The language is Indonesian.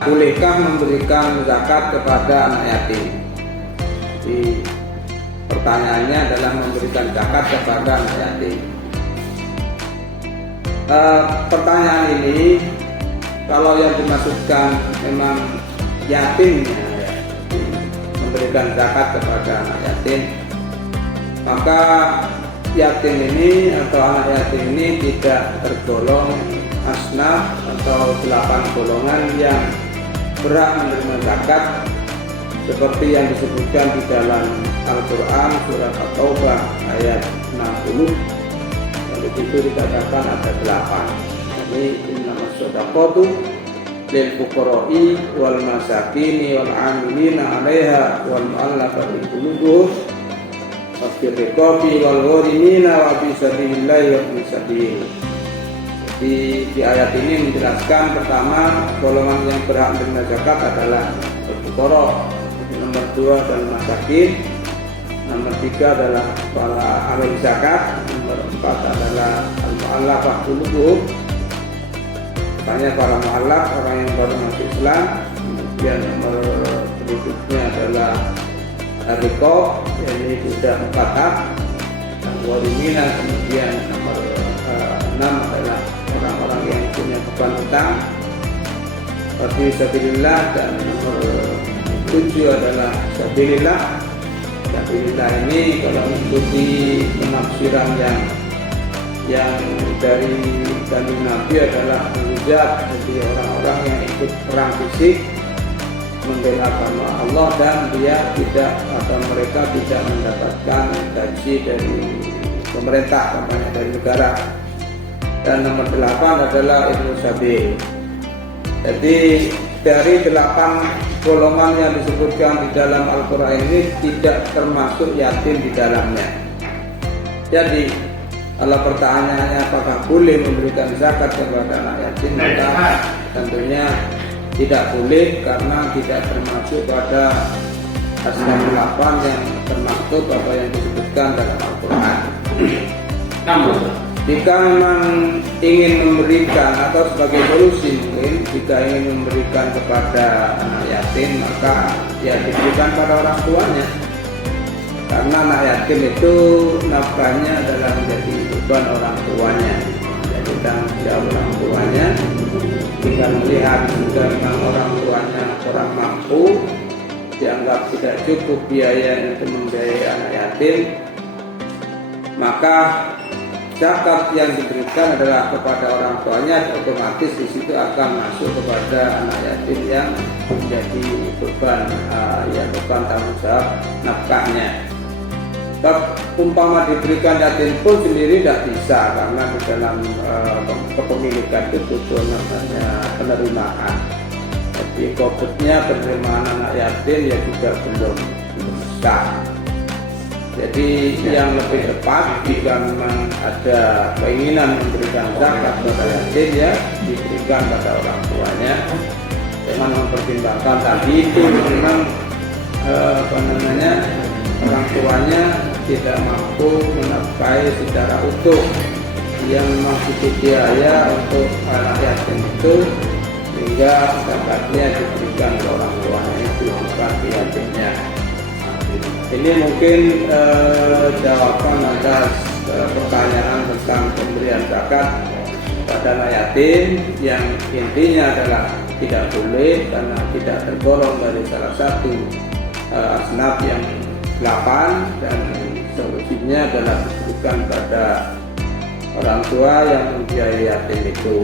Bolehkah memberikan zakat kepada anak yatim? Jadi pertanyaannya adalah memberikan zakat kepada anak yatim. Pertanyaan ini kalau yang dimaksudkan memang yatimnya ya, memberikan zakat kepada anak yatim, maka yatim ini atau anak yatim ini tidak tergolong asnaf atau 8 golongan yang berhak menerima zakat seperti yang disebutkan di dalam Al-Quran surat At-Taubah ayat 60. Yang itu dikatakan ada 8. Ini innamas shadaqatu lil fuqara'i wal masakini wal 'amilina 'alaiha wal mu'allafati qulubuhum wa fir riqabi wal gharimina wa fi sabilillahi wa fi sabil. Di ayat ini menjelaskan pertama golongan yang berhak menerima zakat adalah fuqara, nomor 2 adalah masakin, nomor 3 adalah para ahli zakat, nomor 4 adalah al-mu'allafah qulubuhum, makanya para mu'allaf, orang yang baru masuk Islam. Kemudian nomor berikutnya adalah ar-riqab, ini sudah 4 hak, dan warimina. Kemudian nomor 6 adalah orang-orang yang punya beban hutang, fi sabilillah, dan nomor 7 adalah sabilillah. Sabilillah ini kalau mengikuti penafsiran yang dari Nabi adalah mujahid, jadi orang-orang yang ikut perang fisik membela agama Allah dan dia tidak atau mereka tidak mendapatkan gaji dari pemerintah, namanya dari negara. Dan nomor 8 adalah ibnu sabil. Jadi dari 8 golongan yang disebutkan di dalam Al-Quran ini tidak termasuk yatim di dalamnya. Jadi kalau pertanyaannya apakah boleh memberikan zakat kepada anak yatim, maka tentunya tidak boleh karena tidak termasuk pada asnaf 8 yang termaksud atau yang disebutkan dalam Al-Quran. Namun jika memang ingin memberikan atau sebagai solusi mungkin jika ingin memberikan kepada anak yatim, maka ya diberikan pada orang tuanya, karena anak yatim itu nafkahnya adalah menjadi beban orang tuanya, jadi tanggung jawab orang tuanya. Jika melihat jika memang orang tuanya kurang mampu, dianggap tidak cukup biaya untuk membiayai anak yatim, maka zakat yang diberikan adalah kepada orang tuanya, otomatis di situ akan masuk kepada anak yatim yang menjadi beban tanggung jawab nafkahnya. Umpama diberikan yatim pun sendiri tidak bisa, karena di dalam kepemilikan itu butuh namanya penerimaan. Jadi kodenya penerimaan anak yatim ya juga belum sah. Jadi yang lebih tepat jika memang ada keinginan memberikan zakat kepada yatim, ya diberikan pada orang tuanya dengan mempertimbangkan tadi itu memang orang tuanya tidak mampu menafkahi secara utuh, yang memang butuh biaya untuk anak yatim itu, sehingga zakatnya diberikan ke orang tuanya, itu bukan ke yatimnya. Ini mungkin jawaban atas pertanyaan tentang pemberian zakat pada anak yatim, yang intinya adalah tidak boleh karena tidak tergolong dari salah satu asnaf yang 8, dan solusinya adalah diberikan pada orang tua yang membiayai yatim itu.